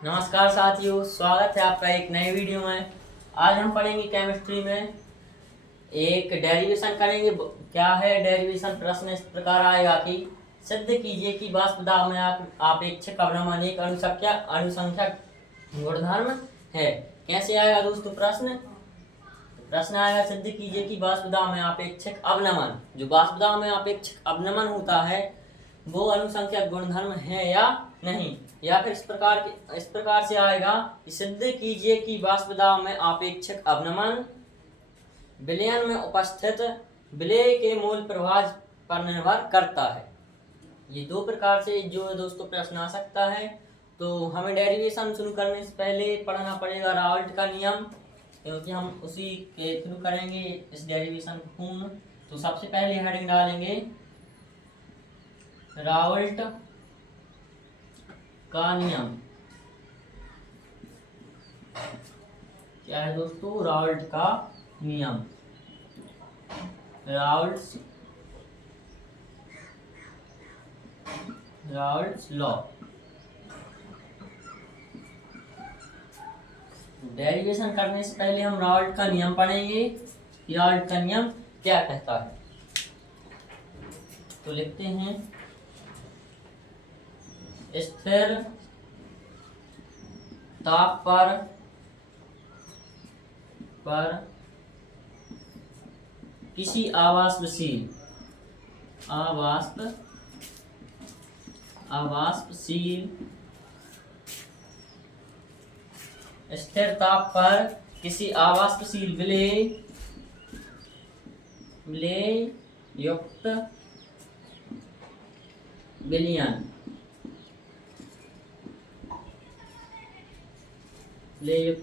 नमस्कार साथियों, स्वागत है आपका एक नए वीडियो में। आज हम पढ़ेंगे केमिस्ट्री में एक डेरिवेशन करेंगे। क्या है डेरिवेशन? प्रश्न इस प्रकार आएगा कि सिद्ध कीजिए कि वाष्प दाब में आपेक्षिक अवनमन एक अनुसंख्या गुणधर्म है। कैसे आएगा दोस्तों प्रश्न आएगा, सिद्ध कीजिए कि वाष्प दाब में आपेक्षिक अवनमन, जो वाष्प दाब में आपेक्षिक अवनमन होता है वो अनुसंख्या गुणधर्म है या नहीं। या फिर इस प्रकार से आएगा कि सिद्ध कीजिए कि वाष्प दाब में आपेक्षिक अवनमन विलयन में उपस्थित विलेय के मूल प्रभाव पर निर्भर करता है। ये दो प्रकार से जो दोस्तों प्रश्न आ सकता है। तो हमें डेरिवेशन शुरू करने से पहले पढ़ना पड़ेगा रावल्ट का नियम, क्योंकि हम उसी के थ्रू करेंगे इस डेरिवेशन को पूर्ण। तो सबसे पहले हेडिंग डालेंगे रावल्ट का नियम। क्या है दोस्तों? रावल्ट का नियम, रावल्ट्स लॉ। डेरिवेशन करने से पहले हम रावल्ट का नियम पढ़ेंगे। रावल्ट का नियम क्या कहता है, तो लिखते हैं स्थिर ताप पर किसी आवाष्पशील स्थिर ताप पर किसी आवाष्पशील विलेय युक्त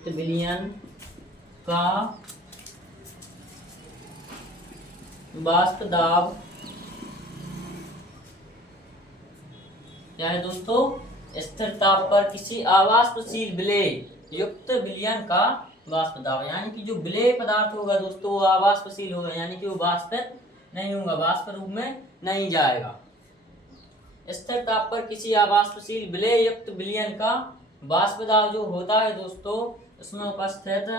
विलयन का वाष्प दाब क्या है दोस्तों? स्थिर ताप पर किसी आवाष्पशील विलेय युक्त विलयन का वाष्प दाब, यानी कि जो विलेय पदार्थ होगा दोस्तों वो आवाष्पशील होगा, यानी कि वो वाष्पित नहीं होगा, वाष्प रूप में नहीं जाएगा। स्थिर ताप पर किसी आवाष्पशील विलेय युक्त विलयन का वाष्प दाब जो होता है दोस्तों उसमें उपस्थित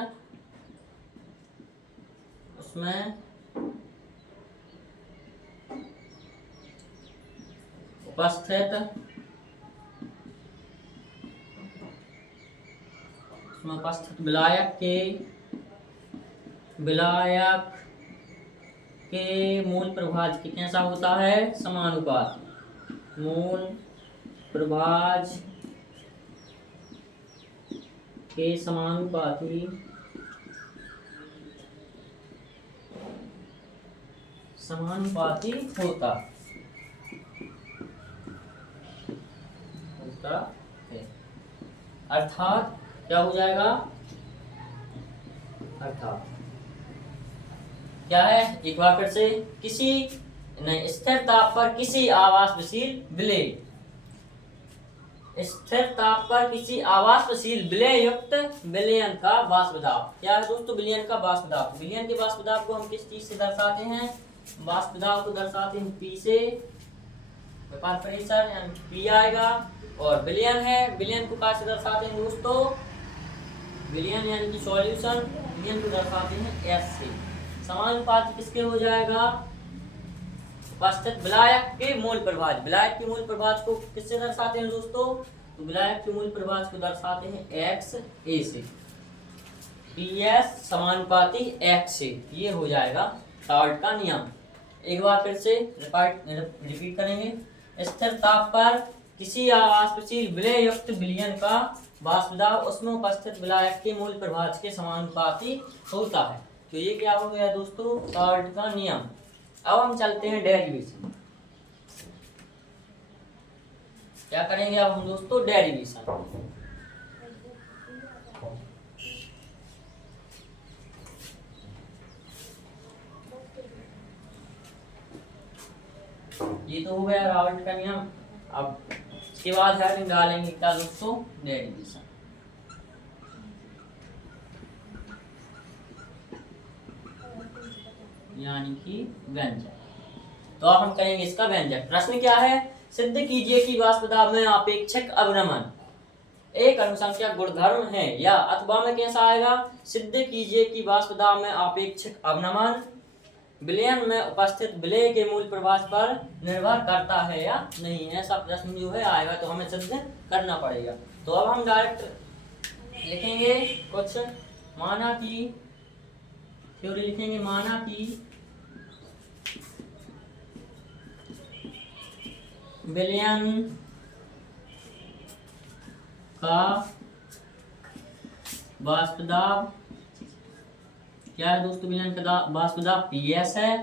विलायक के मूल प्रभाज के कैसा होता है? समानुपाती। मूल प्रभाज के समानुपाती होता है। अर्थात क्या हो जाएगा? अर्थात क्या है? एक बार फिर से, स्थिर ताप पर किसी आवाष्पशील विलेय युक्त विलयन का वाष्प दाब। क्या है दोस्तों? विलयन का वाष्प दाब। विलयन के वाष्प दाब को हम किस चीज से दर्शाते हैं? वाष्प दाब को दर्शाते हैं P से, व्यापार प्रेशर यानी P आएगा। और विलयन है, विलयन को कैसे दर्शाते हैं दोस्तों? विलयन यानी कि सॉल्यूशन, विलयन को दर्शाते हैं S से। समानुपाती किसके हो जाएगा? उपस्थित विलायक के मूल प्रभाज। विलायक के मूल प्रभाज को किससे दर्शाते हैं दोस्तों? तो विलायक के मूल प्रभाज को दर्शाते हैं XA से। PS समानुपाती X से। ये हो जाएगा रावल्ट का नियम। एक बार फिर से रिपीट करेंगे। स्थिर ताप पर किसी आवाष्पशील विलेय युक्त विलयन का वाष्प दाब उसमें उपस्थित विलायक के मूल प्रभाज के समानुपाती होता है। तो ये क्या हो गया दोस्तों? रावल्ट का नियम। अब हम चलते हैं डेरिवेशन। क्या करेंगे अब हम दोस्तों? डेरिवेशन। ये तो हो गया रावल्ट का नियम। अब इसके बाद हेडिंग डालेंगे क्या दोस्तों? डेरिवेशन। यानी कि व्यंजक। तो अब हम करेंगे इसका व्यंजक। प्रश्न क्या है? सिद्ध कीजिए कि वाष्प दाब में आपेक्षिक अवनमन एक अनुसंख्यक गुणधर्म है, या अथवा में कैसा आएगा, सिद्ध कीजिए कि वाष्प दाब में आपेक्षिक अवनमन विलयन में उपस्थित विलय के मूल प्रभाव पर निर्भर करता है या नहीं। ऐसा प्रश्न जो है आएगा, तो हमें सिद्ध करना पड़ेगा। तो अब हम डायरेक्ट लिखेंगे कुछ, माना कि थ्योरी लिखेंगे, माना कि विलयन का वाष्प दाब क्या है दोस्तों, विलयन का वाष्प दाब पीएस है।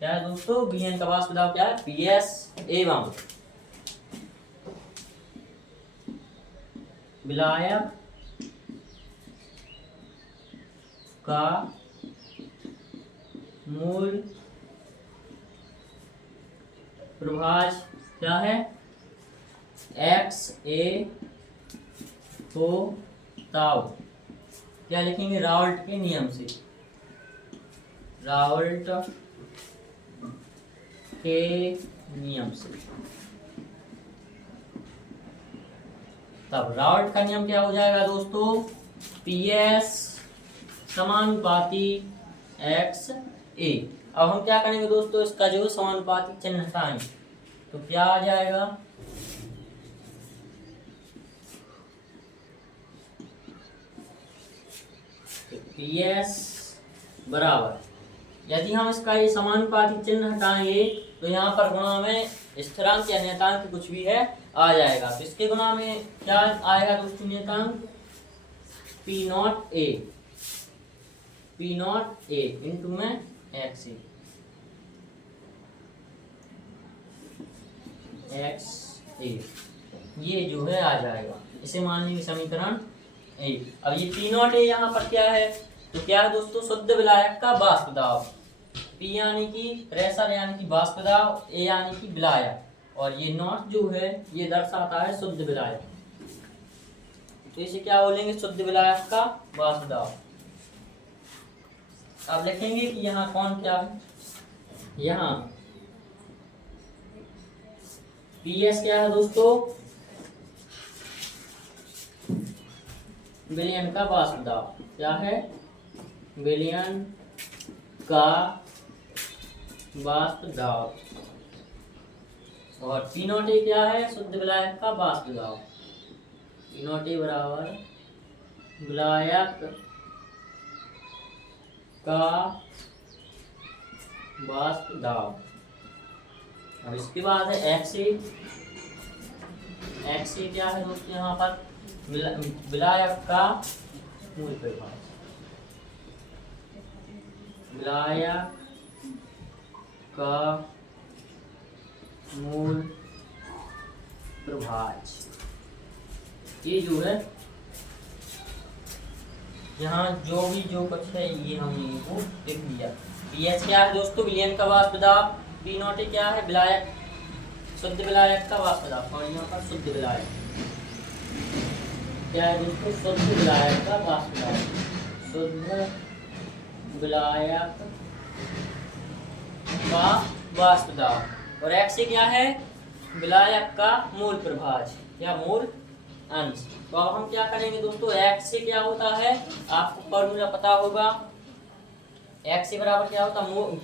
क्या है दोस्तों, विलयन का वाष्प दाब क्या है, पीएस, एवं विलायक का मूल प्रभाज क्या है, एक्स ए हो ताऊ। क्या लिखेंगे, रावल्ट के नियम से, रावल्ट के नियम से। तब रावल्ट का नियम क्या हो जाएगा दोस्तों, पीएस समानुपाती एक्स ए। अब हम क्या करेंगे दोस्तों, इसका जो समानुपाती चिन्ह हटाएंगे, तो क्या आ जाएगा, पीएस बराबर, यदि हम इसका ये समानुपाती चिन्ह हटाएंगे तो यहाँ पर गुणा में स्थिरांक या नियतांक कुछ भी है आ जाएगा। तो इसके गुणा में क्या आएगा दोस्तों, नियतांक पी नॉट ए इंटू में एक्स ए, ये जो है आ जाएगा। इसे मान लीजिए समीकरण ए। अब ये पी नॉट ए यहाँ पर क्या है, तो क्या है दोस्तों, शुद्ध विलायक का वाष्प दाब। पी यानी कि प्रेशर यानी कि वाष्प दाब, ए यानी कि विलायक, और ये नॉट जो है ये दर्शाता है शुद्ध विलायक। तो इसे क्या बोलेंगे, शुद्ध विलायक का वाष्प दाब। अब लिखेंगे कि यहाँ कौन क्या है, यहाँ पीएस क्या है दोस्तों, विलयन का वाष्प दाब। क्या है, विलयन का वाष्प दाब। और पी नॉट ए क्या है, शुद्ध विलायक का वाष्प दाब। पी नॉट ए बराबर विलायक का वाष्प दाब। अब इसके बाद है एक्स ए क्या है दोस्तों, यहाँ पर विलायक का मूल प्रभाज। विलायक का मूल प्रभाज, ये जो है यहाँ जो कुछ है ये हमने को लिख लिया। पीएच क्या है दोस्तों, विलयन का वाष्प दाब। पी नॉट क्या है, विलायक, शुद्ध विलायक का वाष्प दाब। और यहाँ पर शुद्ध विलायक क्या है दोस्तों, शुद्ध विलायक का वाष्प दाब, शुद्ध विलायक का वाष्प दाब। और एक्स क्या है, विलायक का मूल प्रभाज या मूल अंश। तो अब हम क्या करेंगे दोस्तों, एक्स से क्या होता है, आपको फॉर्मूला पता होगा। एक्स से बराबर क्या होता है,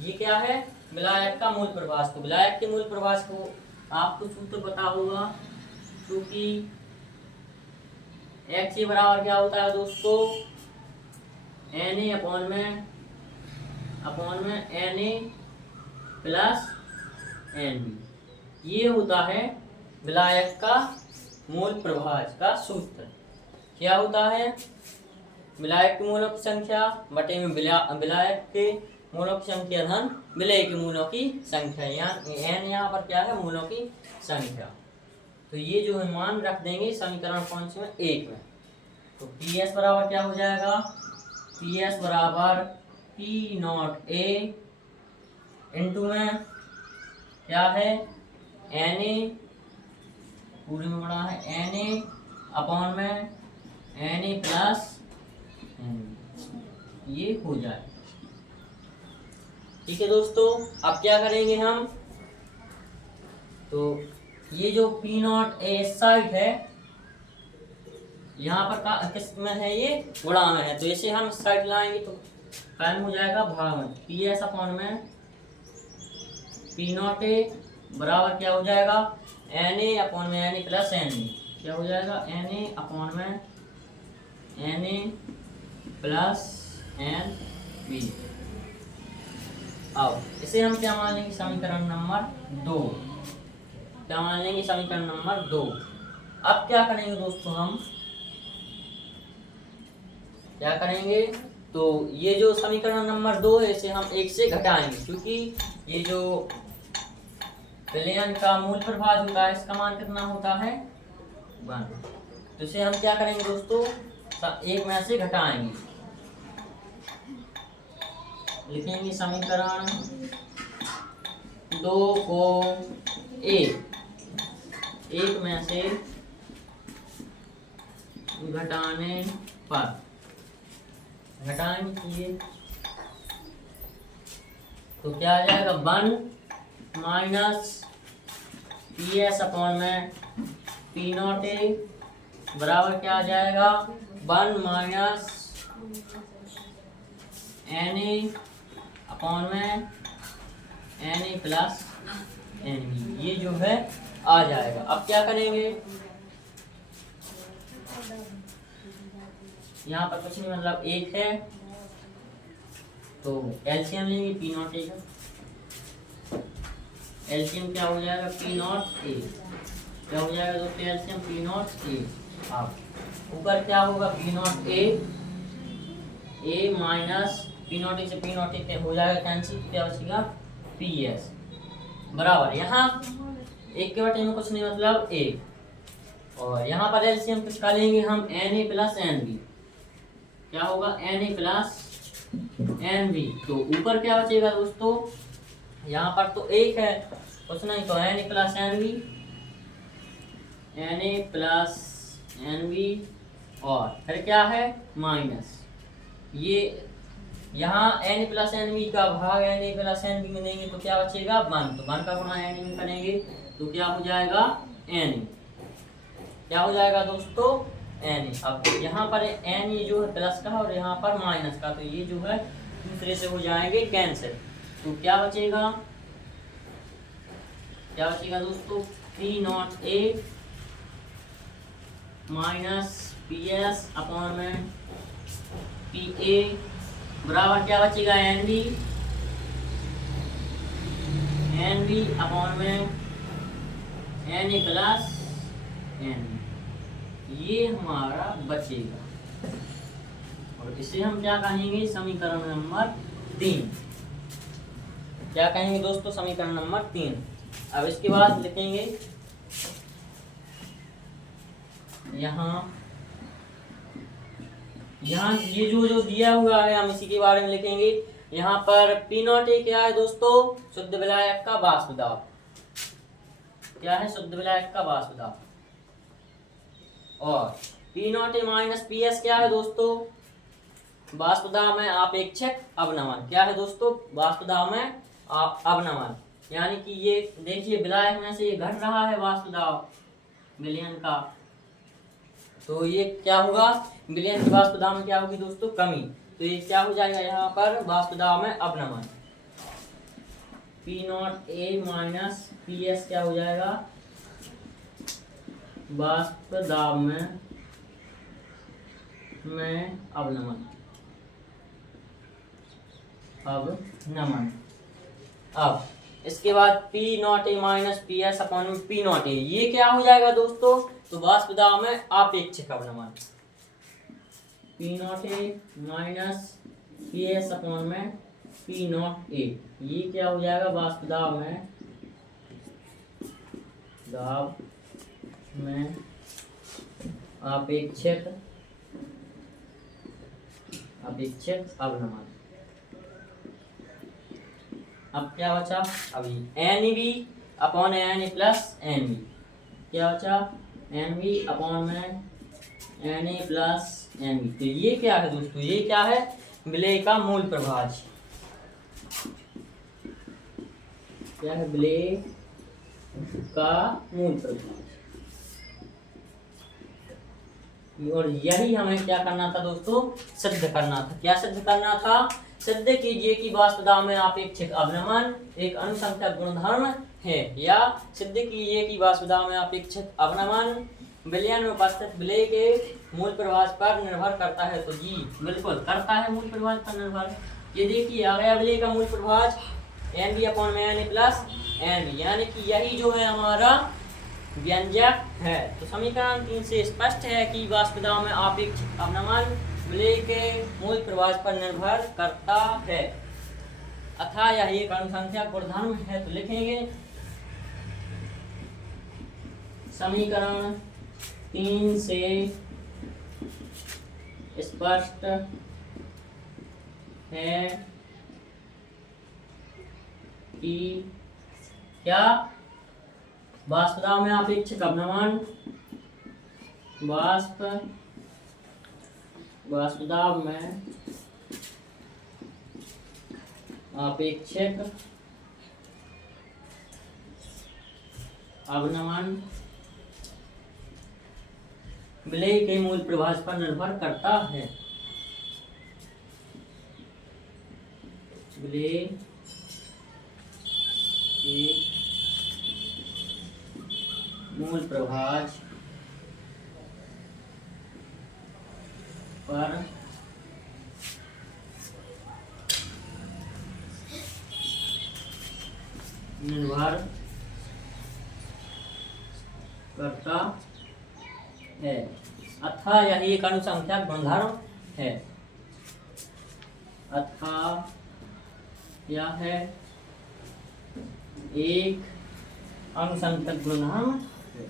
ये क्या है, विलायक का मूल प्रभाज। तो विलायक के मूल प्रभाज को आपको सूत्र पता होगा, क्योंकि एक्स से बराबर क्या होता है दोस्तों, एन ए अपॉन में n A plus n B. ये होता है विलायक का मूल प्रभाज का सूत्र। क्या होता है, विलायक के मूलों की संख्या बटे में विलायक के मूलों की संख्या धन विलय के मूलों की संख्या, एन यहाँ पर क्या है, मूलों की संख्या। तो ये जो है मान रख देंगे समीकरण कौन से में, 1 में। तो पी एस बराबर क्या हो जाएगा, पी एस बराबर पी नॉट ए इंटू में क्या है, एन ए, पूरे में बड़ा है एन ए अपॉन में एन ए प्लस ये हो जाए। ठीक है दोस्तों, अब क्या करेंगे हम, तो ये जो पी नॉट ए साइड है यहाँ पर किस में है, ये गुणा में है, तो इसे हम साइड लाएंगे तो कायम हो जाएगा भाग में। पी एस अपॉन में पी नॉट ए बराबर क्या हो जाएगा, एन ए अपॉन में n A plus n B. क्या हो जाएगा, एन ए अपॉन में n A plus n B. अब इसे हम क्या मान लेंगे, समीकरण नंबर 2। क्या मान लेंगे, समीकरण नंबर 2। अब क्या करेंगे दोस्तों, हम क्या करेंगे, तो ये जो समीकरण नंबर 2 है इसे हम 1 से घटाएंगे, क्योंकि ये जो विलयन का मूल प्रभाज होता है इसका मान कितना होता है 1। तो इसे हम क्या करेंगे दोस्तों, 1 में से घटाएंगे, लिखेंगे समीकरण 2 को 1 में से घटाने पर घटाएंगे तो क्या आ जाएगा, 1 माइनस पी एस अपॉन में पी नॉट ए बराबर क्या आ जाएगा, 1 माइनस एन ए अपॉन में n A plus n B. ये जो है आ जाएगा। अब क्या करेंगे, यहाँ पर कुछ नहीं, मतलब 1 है तो एलसीएम लेंगे पी नॉट ए का। एलसीएम क्या हो जाएगा, पी नॉट ए। क्या हो जाएगा दोस्तों, एलसीएम पी नॉट ए। अब ऊपर क्या होगा, P not A minus P not a से पी नॉट ए हो जाएगा कैंसिल, क्या बचेगा पी एस बराबर, यहाँ 1 के बटे में कुछ नहीं मतलब 1, और यहाँ पर एलसीएम किसका लेंगे हम, n A plus n B. क्या होगा, n A plus n B. तो ऊपर क्या बचेगा दोस्तों, यहाँ पर तो 1 है, कुछ नहीं, तो n A plus n B, n A plus n B, और फिर क्या है माइनस ये यहाँ n A plus n B का भाग n A plus n B में देंगे तो क्या बचेगा 1। तो 1 का गुणा एन ए में करेंगे तो क्या हो जाएगा एन ए। क्या हो जाएगा दोस्तों, एन ए। अब यहाँ पर एन ए जो है प्लस का और यहाँ पर माइनस का, तो ये जो है दूसरे से हो जाएंगे कैंसिल। तो क्या बचेगा, क्या बचेगा दोस्तों, P not A minus P S upon में पी ए बराबर क्या बचेगा, एन बी अपॉन में एन ए प्लस एन। ये हमारा बचेगा, और इसे हम क्या कहेंगे, समीकरण नंबर 3। क्या कहेंगे दोस्तों, समीकरण नंबर 3। अब इसके बाद लिखेंगे यहाँ ये जो दिया हुआ है हम इसी के बारे में लिखेंगे। यहाँ पर पी नॉट ए क्या है दोस्तों, शुद्ध विलायक का वाष्प दाब। क्या है, शुद्ध विलायक का वाष्प दाब। और P not A minus P S क्या है दोस्तों, वाष्प दाब में आपेक्षिक अवनमन। क्या है दोस्तों, वाष्प दाब में अवनमन, यानी कि ये देखिए विलायक में से ये घट रहा है वाष्प दाब विलयन का, तो ये क्या होगा, विलयन की वाष्प दाब में क्या होगी दोस्तों, कमी। तो ये क्या हो जाएगा, यहाँ पर वाष्प दाब में अवनमन, P not A minus P S क्या हो जाएगा, वाष्प दाब में अवनमन। अब इसके बाद P not A minus P S upon में पी नॉट ए, ये क्या हो जाएगा दोस्तों, तो वाष्प दाब में आपेक्षिक अवनमन, P not A minus P S upon में पी नॉट ए। ये क्या हो जाएगा, वाष्प दाब में अपेक्षिक अवनमन। अब क्या बचा, अभी n B upon n A plus n B. क्या बचा, एन बी अपॉन में n A plus n B. तो ये क्या है दोस्तों, ये क्या है, विलेय का मूल प्रभाज। क्या है, विलेय का मूल प्रभाज। और यही हमें क्या करना था दोस्तों, सिद्ध करना था। क्या सिद्ध करना था? सिद्ध कीजिए कि वाष्प दाब में आपेक्षिक अवनमन एक अनुसंख्यक गुणधर्म है, या सिद्ध कीजिए कि वाष्प दाब में आपेक्षिक अवनमन विलयन में उपस्थित विलेय के मूल प्रभाज पर निर्भर करता है। तो जी बिल्कुल करता है, मूल प्रभाज पर निर्भर। ये देखिए आ गया विलेय का मूल प्रभाज NB/Na प्लस NB, यानी कि यही जो है हमारा व्यंजक है। तो समीकरण 3 से स्पष्ट है कि वाष्प दाब में आपेक्षिक अवनमन विलेय के मूल प्रभाज पर निर्भर करता है, अतः यह एक अनुसंख्यक गुणधर्म है। तो लिखेंगे समीकरण 3 से स्पष्ट है कि क्या वाष्प दाब में आपेक्षिक अवनमन वाष्प दाब में आपेक्षिक अवनमन विलेय के मूल प्रभाज पर निर्भर करता है। विलेय के मूल प्रभाज पर निर्भर करता है, अतः यह एक अनुसंख्यक गुणधर्म है। अतः यह है एक अनुसंख्यक गुणधर्म है।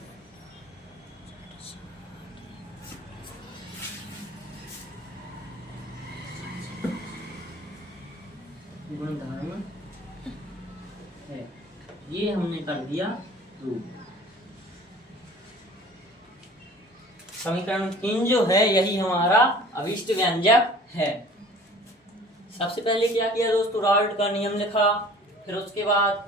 गुणधर्म है, ये हमने कर दिया प्रूव। समीकरण 3 जो है यही हमारा अभिष्ट व्यंजक है। सबसे पहले क्या किया दोस्तों, राल्ट का नियम लिखा, फिर उसके बाद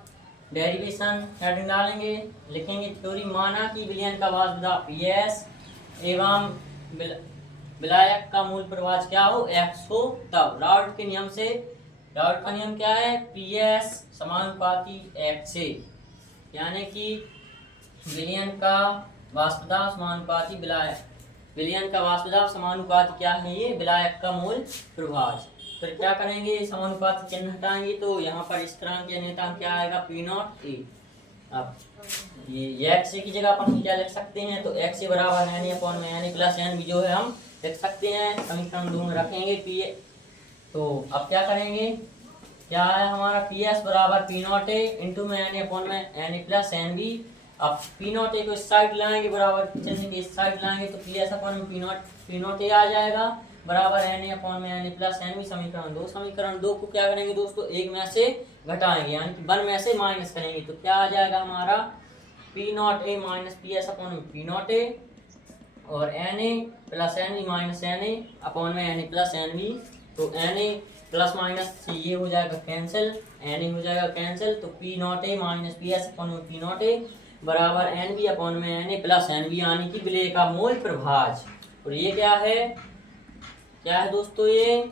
डेरिवेशन हेडिंग डालेंगे, लिखेंगे थ्योरी माना कि विलयन का वाष्प दाब PS एवं विलायक का मूल प्रभाज क्या हो, X हो, तब राल्ट के नियम से, राल्ट का नियम क्या है, PS समानुपाती X से, यानी कि विलयन का वाष्प दाब समानुपाती विलायक, विलयन का वाष्प दाब समानुपाती क्या है, ये विलायक का मूल प्रभाज। फिर क्या करेंगे, समानुपाती चिन्ह हटाएंगे तो यहाँ पर स्थिरांक या नियतांक क्या आएगा, P0A। अब ये x की जगह अपन क्या लिख सकते हैं, तो x बराबर Na/Na प्लस NB जो है हम लिख सकते हैं। समीकरण 2 में रखेंगे P। तो अब क्या करेंगे, क्या है हमारा PS बराबर P0A इंटू में Na/Na प्लस NB। अब P0A को इस साइड लाएंगे, बराबर चिन्ह के इस साइड लाएंगे तो P0A आ जाएगा बराबर Na/Na प्लस NB। समीकरण 2 को क्या करेंगे दोस्तों, एक में से घटाएंगे, यानी कि 1 में से माइनस करेंगे तो क्या आ जाएगा हमारा P0A माइनस PS/P0A और Na plus NB minus Na/Na plus NB। तो Na प्लस माइनस से ये हो जाएगा कैंसिल, Na हो जाएगा कैंसिल, तो P0A माइनस PS/P0A बराबर NB/Na प्लस NB, यानी कि विलेय का मूल प्रभाज। और ये क्या है दोस्तों, ये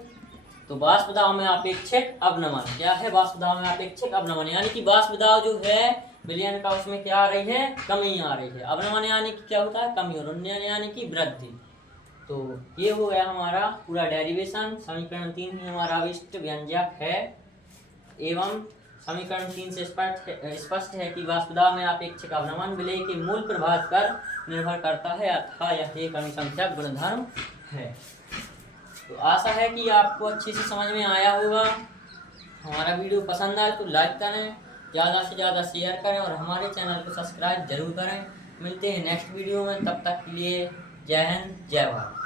तो वाष्प दाब में अपेक्षित अवनमन। क्या है वाष्प दाब में अपेक्षित अवनमन, यानी कि वाष्प दाब जो है विलयन का उसमें क्या आ रही है, कमी आ रही है। अवनमन यानी कि क्या होता है, कमी, और उन्नयन यानी कि वृद्धि। तो ये हो गया हमारा पूरा डेरिवेशन। समीकरण 3 ही हमारा अभिष्ट व्यंजक है एवं समीकरण 3 से स्पष्ट है कि वाष्प दाब में अपेक्षित अवनमन विलेय के मूल प्रभाज पर निर्भर करता है, अतः यह एक अनुसंख्यक गुणधर्म है। तो आशा है कि आपको अच्छे से समझ में आया होगा। हमारा वीडियो पसंद आए तो लाइक करें, ज़्यादा से ज़्यादा शेयर करें और हमारे चैनल को सब्सक्राइब जरूर करें। मिलते हैं नेक्स्ट वीडियो में, तब तक के लिए जय हिंद जय भारत।